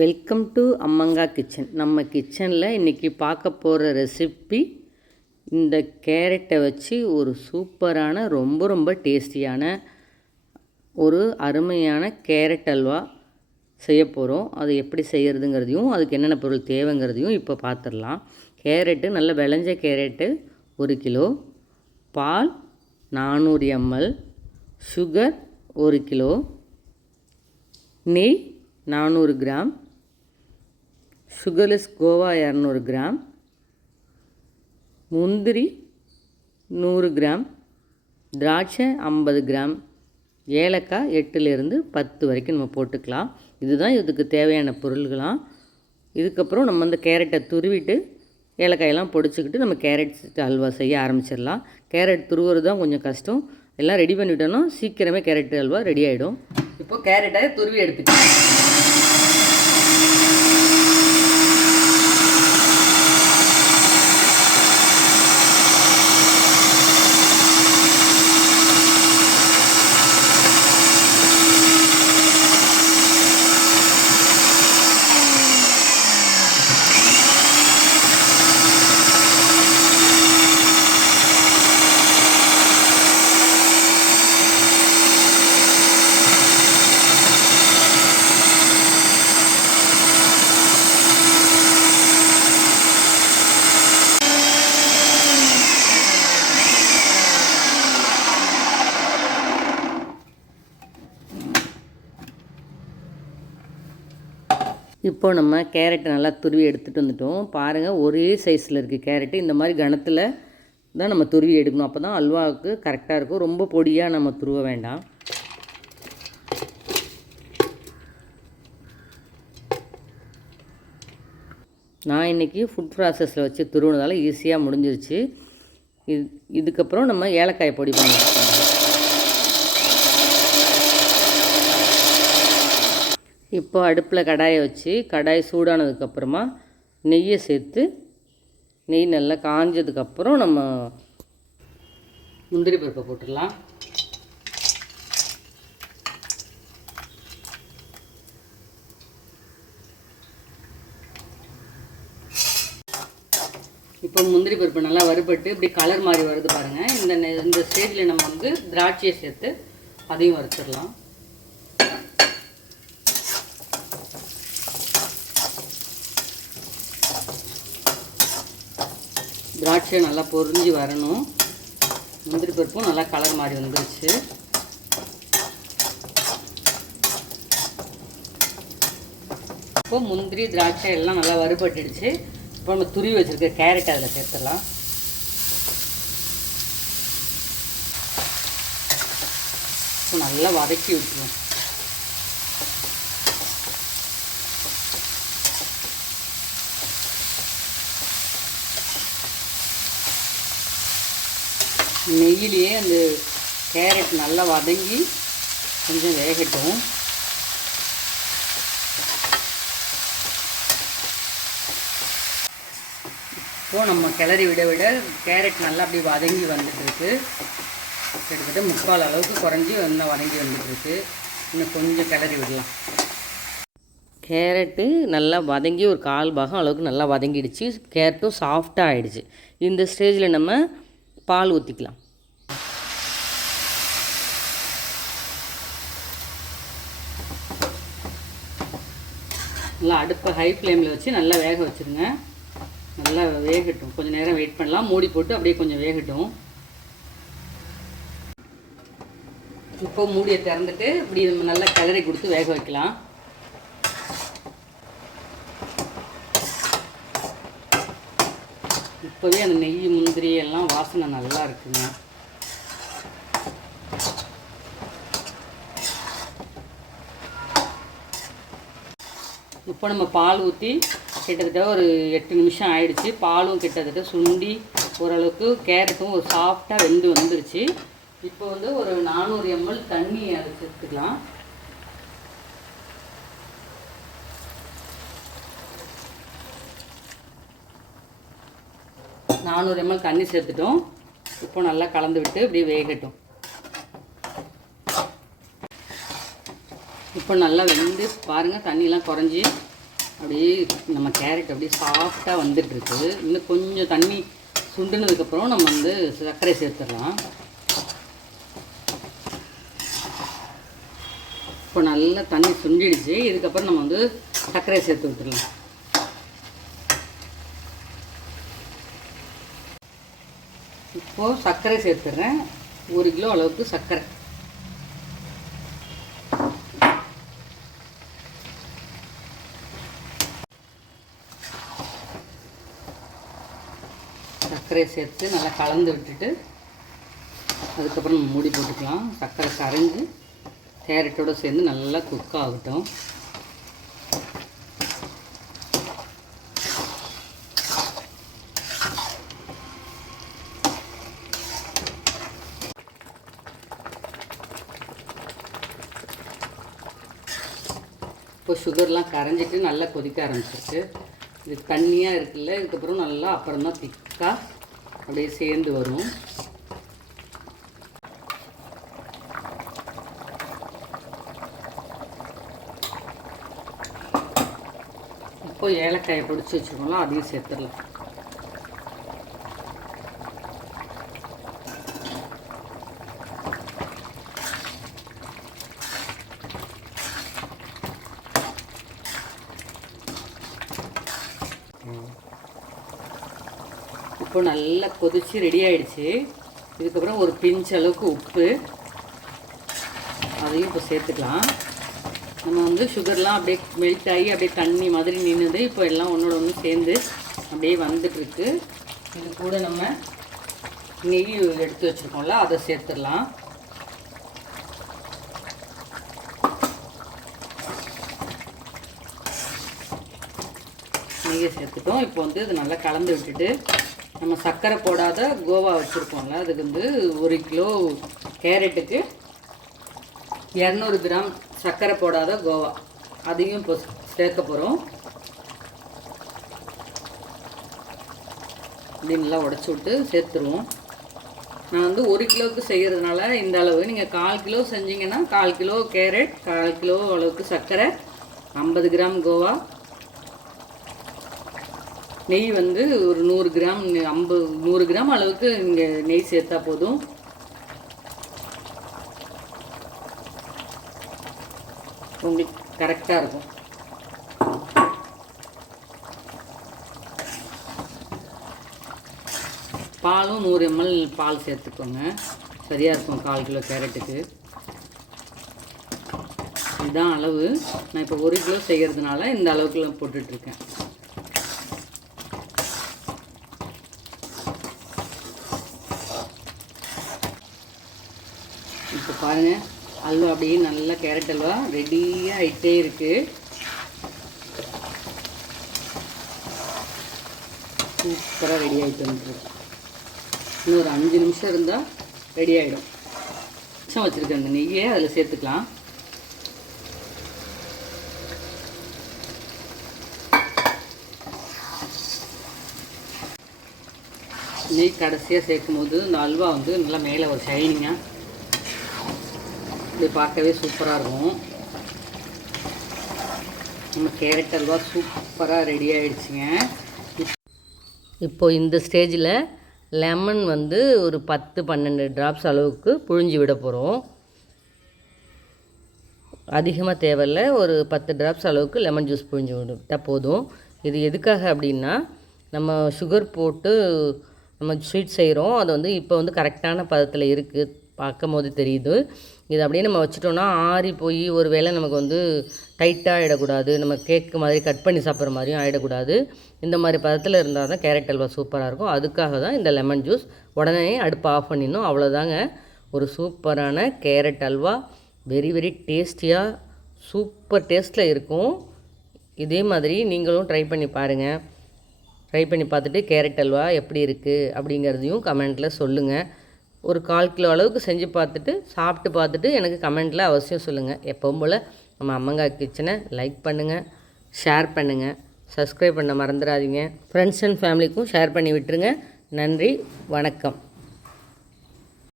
Welcome to அம்மங்கா kitchen. நம்ம கிச்சனில் இன்றைக்கி பார்க்க போகிற ரெசிபி இந்த கேரட்டை வச்சு ஒரு சூப்பரான ரொம்ப டேஸ்டியான ஒரு அருமையான கேரட் அல்வா செய்ய போகிறோம். அது எப்படி செய்கிறதுங்கிறதையும் அதுக்கு என்னென்ன பொருள் தேவைங்கிறதையும் இப்போ பார்த்துடலாம். கேரட்டு நல்ல விளைஞ்ச கேரட்டு 1 கிலோ, பால் 400 ml, சுகர் 1 கிலோ, நெய் 400 கிராம், சுகர்லெஸ் கோவா 200 கிராம், முந்திரி 100 கிராம், திராட்சை 50 கிராம், ஏலக்காய் 8லேருந்து 10 வரைக்கும் நம்ம போட்டுக்கலாம். இதுதான் இதுக்கு தேவையான பொருள்களாம். இதுக்கப்புறம் நம்ம அந்த கேரட்டை துருவிட்டு ஏலக்காயெல்லாம் பொடிச்சிக்கிட்டு நம்ம கேரட் அல்வா செய்ய ஆரம்பிச்சிடலாம். கேரட் துருவுறது தான் கொஞ்சம் கஷ்டம். எல்லாம் ரெடி பண்ணிவிட்டோன்னா சீக்கிரமே கேரட் அல்வா ரெடி ஆகிடும். இப்போது கேரட்டை துருவி எடுத்துக்கலாம். இப்போ நம்ம கேரட்டை நல்லா துருவி எடுத்துகிட்டு வந்துட்டோம். பாருங்கள், ஒரே சைஸில் இருக்குது கேரட்டு. இந்த மாதிரி கணத்தில் தான் நம்ம துருவி எடுக்கணும். அப்போ தான் அல்வாவுக்கு கரெக்டாக இருக்கும். ரொம்ப பொடியாக நம்ம துருவ வேண்டாம். நான் இன்றைக்கி ஃபுட் ப்ராசஸில் வச்சு துருவினதால் ஈஸியாக முடிஞ்சிருச்சு. இதுக்கப்புறம் நம்ம ஏலக்காய் பொடி பண்ணிக்கலாம். இப்போ அடுப்பில் கடாயை வச்சு கடாய் சூடானதுக்கப்புறமா நெய்யை சேர்த்து நெய் நல்லா காஞ்சதுக்கப்புறம் நம்ம முந்திரி பருப்பை போட்டுடலாம். இப்போ முந்திரி பருப்பு நல்லா வறுபட்டு இப்படி கலர் மாதிரி வருது பாருங்கள். இந்த ஸ்டேஜில் நம்ம வந்து திராட்சையை சேர்த்து அதையும் வறுத்துடலாம். திராட்சை நல்லா பொரிஞ்சு வரணும். முந்திரி பருப்பும் நல்லா கலர் மாதிரி வந்துருச்சு. இப்போ முந்திரி திராட்சை எல்லாம் நல்லா வறுபட்டுடுச்சு. இப்போ நம்ம துருவி வச்சுருக்க கேரட் அதில் சேர்த்துடலாம். இப்போ நல்லா வதக்கி விட்டுருவோம். நெய்யிலேயே அந்த கேரட் நல்லா வதங்கி கொஞ்சம் வேகட்டும். இப்போது நம்ம கிளறி விட கேரட் நல்லா அப்படி வதங்கி வந்துட்டுருக்கு. கிட்டத்தட்ட 3/4 அளவுக்கு குறைஞ்சி நல்லா வதங்கி வந்துட்டுருக்கு. இன்னும் கொஞ்சம் கிளறி விடலாம். கேரட்டு நல்லா வதங்கி ஒரு 1/4 பாகம் அளவுக்கு நல்லா வதங்கிடுச்சு. கேரட்டும் சாஃப்டாக ஆகிடுச்சு. இந்த ஸ்டேஜில் நம்ம பால் ஊற்றிக்கலாம். நல்லா அடுப்பை ஹை ஃப்ளேமில் வச்சு நல்லா வேக வச்சுருங்க. நல்லா வேகட்டும். கொஞ்சம் நேரம் வெயிட் பண்ணலாம். மூடி போட்டு அப்படியே கொஞ்சம் வேகட்டும். இப்போ மூடியை திறந்துட்டு இப்படி நம்ம நல்லா கிளறி கொடுத்து வேக வைக்கலாம். இப்போவே அந்த நெய் முந்திரி எல்லாம் வாசனை நல்லா இருக்குங்க. இப்போ நம்ம பால் ஊற்றி கிட்டத்தட்ட ஒரு 8 நிமிஷம் ஆயிடுச்சு. பாலும் கிட்டத்தட்ட சுண்டி ஓரளவுக்கு கேரட்டும் ஒரு சாஃப்டாக வெந்து வந்துருச்சு. இப்போ வந்து ஒரு 400 ml தண்ணி அதை சேர்த்துக்கலாம். தண்ணி சேர்த்துட்டோம். இப்போ நல்லா கலந்து விட்டு இப்படியே வேகட்டும். இப்போ நல்லா வெந்து பாருங்கள், தண்ணியெலாம் குறைஞ்சி அப்படியே நம்ம கேரட் அப்படியே சாஃப்டாக வந்துட்டுருக்கு. இன்னும் கொஞ்சம் தண்ணி சுண்டுனதுக்கப்புறம் நம்ம வந்து சர்க்கரை சேர்த்துடலாம். இப்போ நல்லா தண்ணி சுண்டிடுச்சு. இதுக்கப்புறம் நம்ம வந்து சர்க்கரை சேர்த்து விட்டுடலாம். இப்போது சர்க்கரை சேர்த்துட்றேன். 1 கிலோ அளவுக்கு சர்க்கரை. சர்க்கரையை சேர்த்து நல்லா கலந்து விட்டுட்டு அதுக்கப்புறம் நம்ம மூடி போட்டுக்கலாம். சர்க்கரை கரைஞ்சி கேரட்டோடு சேர்ந்து நல்லா குக் ஆகட்டும். இப்போ சுகர்லாம் கரைஞ்சிட்டு நல்லா கொதிக்க ஆரம்பிச்சிருக்கு. இது தண்ணியாக இருக்குல்ல, இதுக்கப்புறம் நல்லா அப்புறம் தான் திக்காக அப்படியே சேர்ந்து வரும். இப்போ ஏலக்காயை பொடிச்சு வச்சுக்கோங்களா, அதையும் சேர்த்துடலாம். இப்போ நல்லா கொதிச்சு ரெடி ஆகிடுச்சு. இதுக்கப்புறம் ஒரு பிஞ்ச் அளவுக்கு உப்பு, அதையும் இப்போ சேர்த்துக்கலாம். நம்ம வந்து சுகர்லாம் அப்படியே மெல்ட் ஆகி அப்படியே தண்ணி மாதிரி நின்றுது. இப்போ எல்லாம் ஒன்றோட ஒன்று சேர்ந்து அப்படியே வந்துட்டுருக்கு. இது கூட நம்ம நெய் எடுத்து வச்சுருக்கோம்ல, அதை சேர்த்துடலாம். நெய்யை சேர்த்துட்டோம். இப்போ வந்து இது நல்லா கலந்து விட்டுட்டு நம்ம சர்க்கரை போடாத கோவா வச்சுருக்கோம்ல, அதுக்கு வந்து 1 கிலோ கேரட்டுக்கு 200 கிராம் சர்க்கரை போடாத கோவா, அதையும் இப்போ சேர்க்க போகிறோம். இப்படி நல்லா உடச்சி விட்டு சேர்த்துருவோம். நான் வந்து 1 கிலோவுக்கு செய்கிறதுனால இந்த அளவு. நீங்கள் 1/4 கிலோ செஞ்சிங்கன்னா 1/4 கிலோ கேரட், 1/4 கிலோ அளவுக்கு சர்க்கரை, 50 கிராம் கோவா, நெய் வந்து ஒரு 100 கிராம் 100 கிராம் அளவுக்கு இங்கே நெய் சேர்த்தா போதும். உங்களுக்கு கரெக்டாக இருக்கும். பாலும் 100 ml பால் சேர்த்துக்கோங்க, சரியாக இருக்கும் 1/4 கிலோ கேரட்டுக்கு. இதுதான் அளவு. நான் இப்போ 1 கிலோ செய்கிறதுனால இந்த அளவுக்குள்ள போட்டுட்ருக்கேன். இப்போ பாருங்கள், அல்வா அப்படியே நல்லா கேரட் அல்வா ரெடியாக ஆகிட்டே இருக்குது. சூப்பராக ரெடி ஆகிட்டு வந்துருக்கு. இன்னும் ஒரு 5 நிமிஷம் இருந்தால் ரெடி ஆகிடும். மிச்சம் வச்சுருக்க அந்த நெய்யை அதில் சேர்த்துக்கலாம். நெய் கடைசியாக சேர்க்கும் போது இந்த அல்வா வந்து நல்லா மேலே ஒரு ஷைனிங்காக இப்படி பார்க்கவே சூப்பராக இருக்கும். நம்ம கேரட் அல்வா சூப்பராக ரெடி ஆகிடுச்சிங்க. இப்போ இந்த ஸ்டேஜில் லெமன் வந்து ஒரு 10-12 ட்ராப்ஸ் அளவுக்கு புழிஞ்சு விட போகிறோம். அதிகமாக தேவையில்லை, ஒரு 10 ட்ராப்ஸ் அளவுக்கு லெமன் ஜூஸ் புழிஞ்சு விட்டால் போதும். இது எதுக்காக அப்படின்னா, நம்ம சுகர் போட்டு நம்ம ஸ்வீட் செய்கிறோம், அது வந்து இப்போ வந்து கரெக்டான பதத்தில் இருக்குது, பார்க்கும் போது தெரியுது. இது அப்படியே நம்ம வச்சுட்டோன்னா ஆறி போய் ஒரு வேளை நமக்கு வந்து டைட்டாக ஆகிடக்கூடாது, நம்ம கேக்கு மாதிரி கட் பண்ணி சாப்பிட்ற மாதிரியும் ஆகிடக்கூடாது. இந்த மாதிரி பதத்தில் இருந்தால் தான் கேரட் அல்வா சூப்பராக இருக்கும். அதுக்காக தான் இந்த லெமன் ஜூஸ். உடனே அடுப்பு ஆஃப் பண்ணிடணும், அவ்வளோதாங்க. ஒரு சூப்பரான கேரட் அல்வா, வெரி வெரி டேஸ்டியாக சூப்பர் டேஸ்ட்டில் இருக்கும். இதே மாதிரி நீங்களும் ட்ரை பண்ணி பாருங்கள். ட்ரை பண்ணி பார்த்துட்டு கேரட் அல்வா எப்படி இருக்குது அப்படிங்கிறதையும் கமெண்ட்டில் சொல்லுங்கள். ஒரு 1/4 கிலோ அளவுக்கு செஞ்சு பார்த்துட்டு சாப்பிட்டு பார்த்துட்டு எனக்கு கமெண்ட்டில் அவசியம் சொல்லுங்கள். எப்பவும் போல் நம்ம அம்மங்கா கிச்சனை லைக் பண்ணுங்கள், ஷேர் பண்ணுங்கள், சப்ஸ்கிரைப் பண்ண மறந்துடாதீங்க. ஃப்ரெண்ட்ஸ் அண்ட் ஃபேமிலிக்கும் ஷேர் பண்ணி விட்டுருங்க. நன்றி, வணக்கம்.